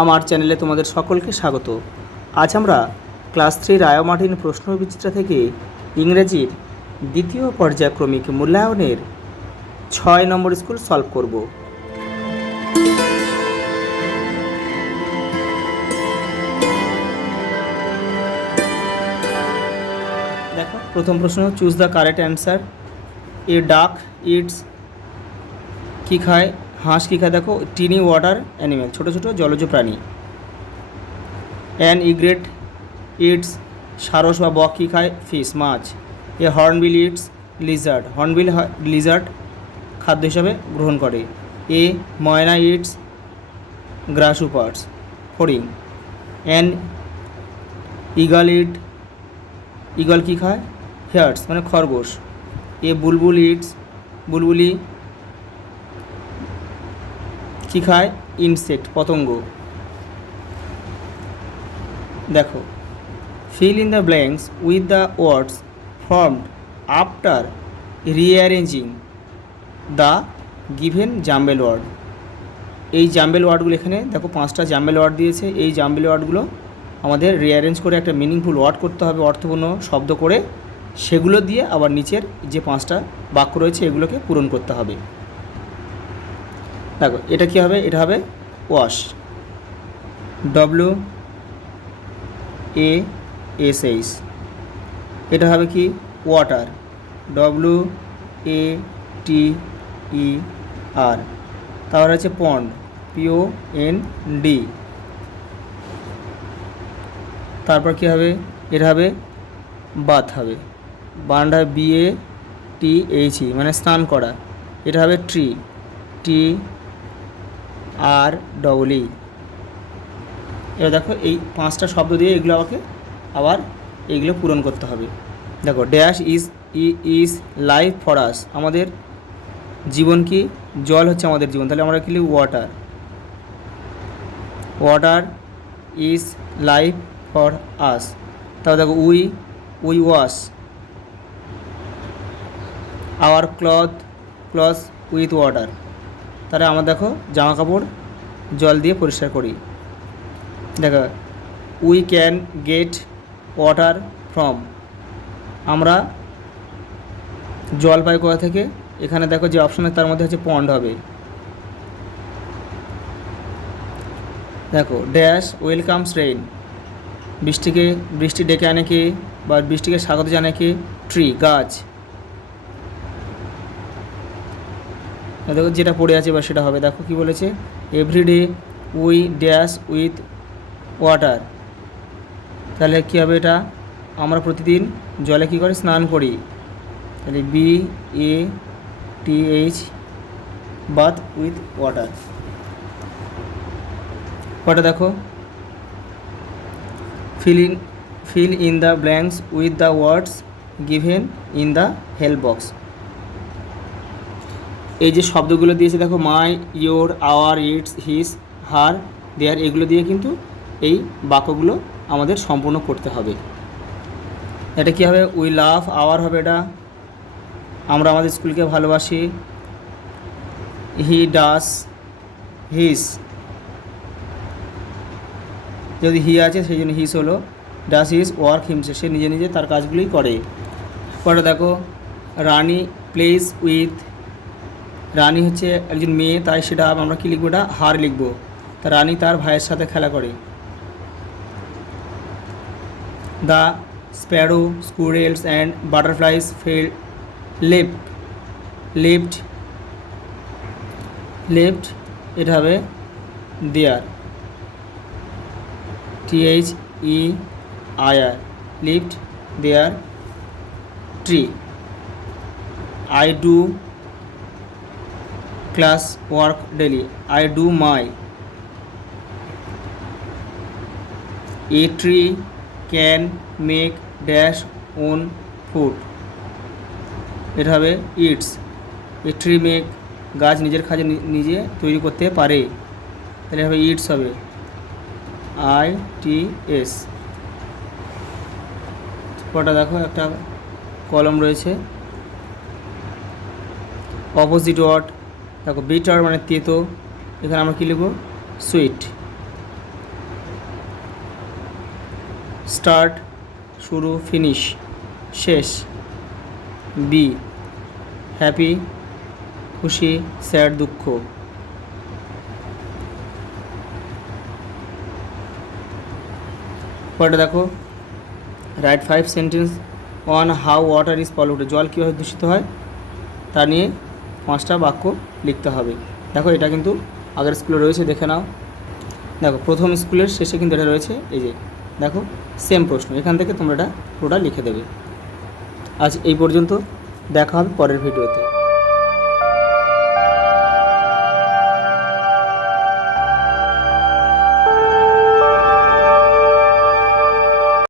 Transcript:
আমার চ্যানেলে তোমাদের সকলকে স্বাগত। আজ আমরা ক্লাস 3 রায়োমার্টিন প্রশ্নবিচিত্রা থেকে ইংরেজির দ্বিতীয় পর্যায়ক্রমিক মূল্যায়নের 6 নম্বর স্কুল সলভ করব। দেখো প্রথম প্রশ্ন, চুজ দ্য কারেক্ট অ্যান্সার। এ ডাক ইটস, কী খায়? হাঁস কী খায়? দেখো টিনি ওয়াটার অ্যানিমেল, ছোটো ছোটো জলজ প্রাণী। অ্যান ইগ্রেট ইটস, সারস বা বক কী খায়? ফিশ, মাছ। A hornbill it's lizard, hornbill lizard খাদ্য হিসাবে গ্রহণ করে। এ ময়না ইটস গ্রাসহুপার্স, ফড়িং। অ্যান ইগল ইগল কী খায়? হেয়ার্স মানে খরগোশ। এ বুলবুল ইটস, বুলবুলি কী খায়? ইনসেক্ট, পতঙ্গ। দেখো fill in the blanks with the words formed after rearranging the given jumble word। এই জাম্বেল ওয়ার্ডগুলো এখানে দেখো 5টা জাম্বেল ওয়ার্ড দিয়েছে। এই জাম্বেল ওয়ার্ডগুলো আমাদের রিঅ্যারেঞ্জ করে একটা মিনিংফুল ওয়ার্ড করতে হবে, অর্থপূর্ণ শব্দ করে, সেগুলো দিয়ে আবার নিচের যে 5টা বাক্য রয়েছে এগুলোকে পূরণ করতে হবে। দেখো এটা কী হবে? এটা হবে ওয়াশ, WASH। এটা হবে কি? Water, WATER। তারপর আছে পন্ড, POND। তারপর কী হবে? এটা হবে বাথ, হবে বান্ড, হবে BATHE মানে স্নান করা। এটা হবে ট্রি, TREE। এবার দেখো এই 5টা শব্দ দিয়ে এগুলো আমাকে আবার এইগুলো পূরণ করতে হবে। দেখো dash is life for us, আমাদের জীবন কি? জল হচ্ছে আমাদের জীবন, তাহলে আমরা কি লিখব? Water is life for us. তারপর দেখো we wash our cloth with water, তাহলে আমরা দেখো জামা কাপড় জল দিয়ে পরিষ্কার করি। দেখো we can get water from, আমরা জল পাই কোথা থেকে? এখানে দেখো যে অপশানে তার মধ্যে হচ্ছে পন্ড হবে। দেখো ড্যাশ ওয়েলকামস রেইন, বৃষ্টি ডেকে আনে কে বা বৃষ্টিকে স্বাগত জানায় কে? ট্রি, গাছ। দেখো যেটা পড়ে আছে বা সেটা হবে। দেখো কি বলেছে? Everyday we dash with water, তাহলে কী হবে? এটা আমরা প্রতিদিন জলে কী করে? স্নান করি, তাহলে BATH, বাথ উইথ ওয়াটার। ওটা দেখো fill in the blanks with the words given in the help box। এই যে শব্দগুলো দিয়েছে দেখো মাই, ইয়োর, আওয়ার, ইটস, হিস, হার, দেয়ার, এগুলো দিয়ে কিন্তু এই বাক্যগুলো আমাদের সম্পূর্ণ করতে হবে। এটা কী হবে? উই লাভ আওয়ার হবে, এটা আমরা আমাদের স্কুলকে ভালোবাসি। হি ডাস হিস, যদি হি আছে সেই জন্য হিস হলো। ডাস হিস ওয়ার্ক হিমসেলফ, সে নিজে নিজে তার কাজগুলোই করে। পরে দেখো রানী প্লেস উইথ, রানী হচ্ছে একজন মেয়ে, তাই সেটা আমরা কী লিখবো? এটা হার লিখবো। তা রানী তার ভাইয়ের সাথে খেলা করে। The sparrow squirrels and butterflies left, এটা হবে there, THEIR, lift their tree. I do class work daily, I do my. A tree can make dash own food, এটা হবে ইটস। এ ট্রি মেক, গাছ নিজের কাজে নিজে তৈরি করতে পারে, তাহলে হবে ইটস, হবে ITS। পরটা দেখো একটা কলম রয়েছে, অপোজিট ওয়ার্ড। দেখো বিটার মানে তেতো, এখানে আমরা কী লিখব? সুইট। স্টার্ট শুরু, ফিনিশ শেষ। বি হ্যাপি খুশি, স্যাড দুঃখ। পরে দেখো right 5 sentence on how water is polluted, জল কীভাবে দূষিত হয় তা নিয়ে 5টা বাক্য লিখতে হবে। দেখো এটা কিন্তু আগের স্কুলে রয়েছে, দেখে নাও। দেখো প্রথম স্কুলের শেষে কিন্তু এটা রয়েছে, এই যে দেখো সেম প্রশ্ন, এখান থেকে তোমরা এটা পুরোটা লিখে দেবে। আজ এই পর্যন্ত, দেখা হবে পরের ভিডিওতে।